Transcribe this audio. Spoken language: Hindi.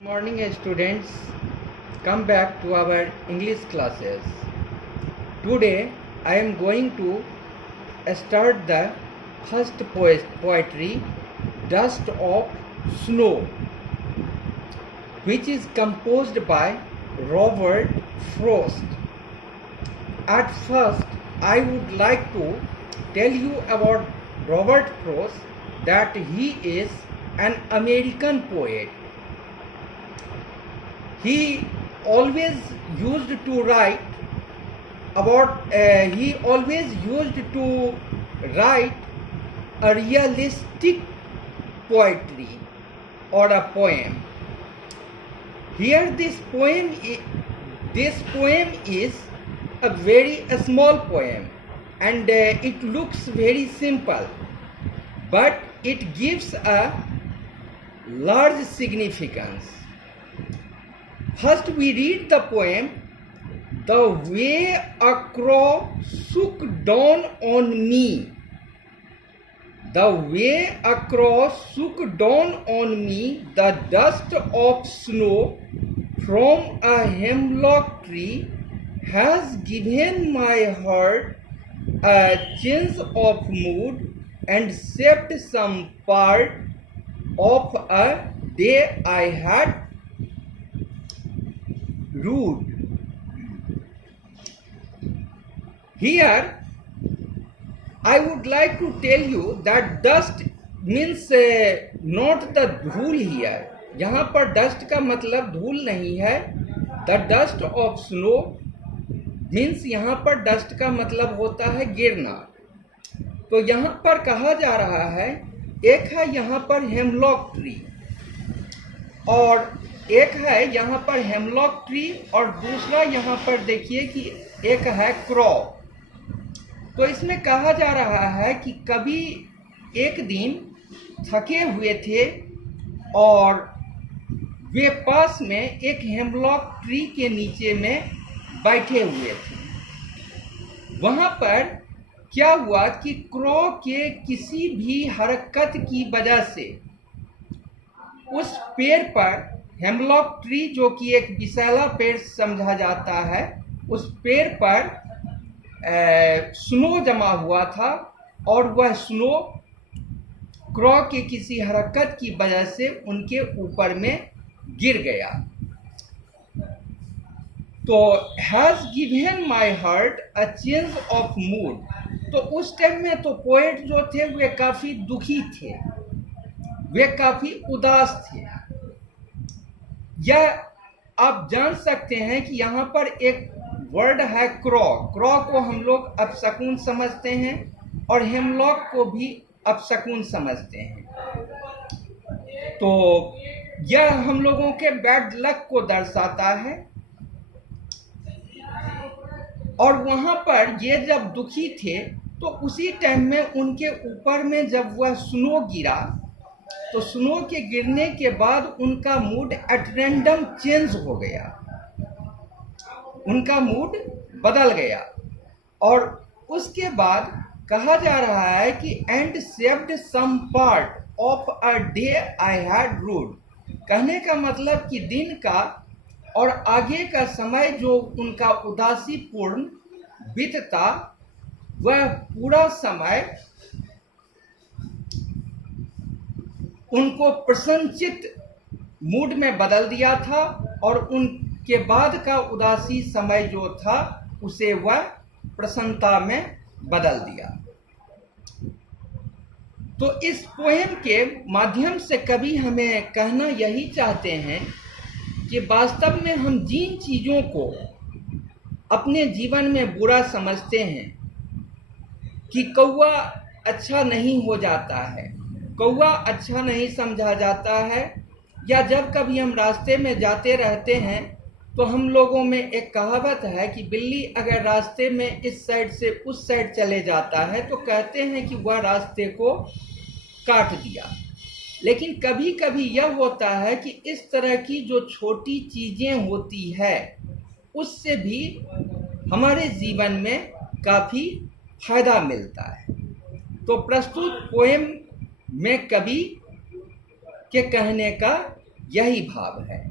Morning students, come back to our English classes. Today I am going to start the first poetry, Dust of Snow, which is composed by Robert Frost. At first I would like to tell you about Robert Frost that he is an American poet. He always used to write a realistic poetry or a poem. Here this poem is a very small poem, and it looks very simple, but it gives a large significance. First we read the poem, "The way a crow shook down on me. The way a crow shook down on me the dust of snow from a hemlock tree has given my heart a change of mood and shaped some part of a day I had rude." Here I would like to tell you that dust means not the धूल here. यहाँ पर dust का मतलब धूल नहीं है. The dust of snow means यहाँ पर dust का मतलब होता है गिरना. तो यहाँ पर कहा जा रहा है, एक है यहाँ पर हेमलॉक ट्री और एक है यहाँ पर हेमलॉक ट्री और दूसरा यहाँ पर देखिए कि एक है क्रॉ. तो इसमें कहा जा रहा है कि कभी एक दिन थके हुए थे और वे पास में एक हेमलॉक ट्री के नीचे में बैठे हुए थे. वहाँ पर क्या हुआ कि क्रॉ के किसी भी हरकत की वजह से उस पेड़ पर, हेमलॉक ट्री जो कि एक विशाला पेड़ समझा जाता है, उस पेड़ पर स्नो जमा हुआ था और वह स्नो क्रॉ के किसी हरकत की वजह से उनके ऊपर में गिर गया. तो has given my heart a change of mood. तो उस टाइम में तो पोएट जो थे वे काफ़ी दुखी थे, वे काफ़ी उदास थे. यह आप जान सकते हैं कि यहाँ पर एक वर्ड है क्रॉ. क्रॉ को हम लोग अपशकुन समझते हैं और हेमलॉक को भी अपशकुन समझते हैं. तो यह हम लोगों के बैड लक को दर्शाता है. और वहाँ पर ये जब दुखी थे तो उसी टाइम में उनके ऊपर में जब वह स्नो गिरा तो स्नो के गिरने के बाद उनका मूड एट रैंडम चेंज हो गया, उनका मूड बदल गया. और उसके बाद कहा जा रहा है कि and saved some part of a day I had rude. कहने का मतलब कि दिन का और आगे का समय जो उनका उदासीपूर्ण बीतता, वह पूरा समय उनको प्रसन्नचित्त मूड में बदल दिया था और उनके बाद का उदासी समय जो था उसे वह प्रसन्नता में बदल दिया. तो इस पोएम के माध्यम से कवि हमें कहना यही चाहते हैं कि वास्तव में हम जिन चीज़ों को अपने जीवन में बुरा समझते हैं कि कौवा अच्छा नहीं हो जाता है, कौवा अच्छा नहीं समझा जाता है, या जब कभी हम रास्ते में जाते रहते हैं तो हम लोगों में एक कहावत है कि बिल्ली अगर रास्ते में इस साइड से उस साइड चले जाता है तो कहते हैं कि वह रास्ते को काट दिया. लेकिन कभी कभी यह होता है कि इस तरह की जो छोटी चीज़ें होती है उससे भी हमारे जीवन में काफ़ी फायदा मिलता है. तो प्रस्तुत पोएम में कवि के कहने का यही भाव है।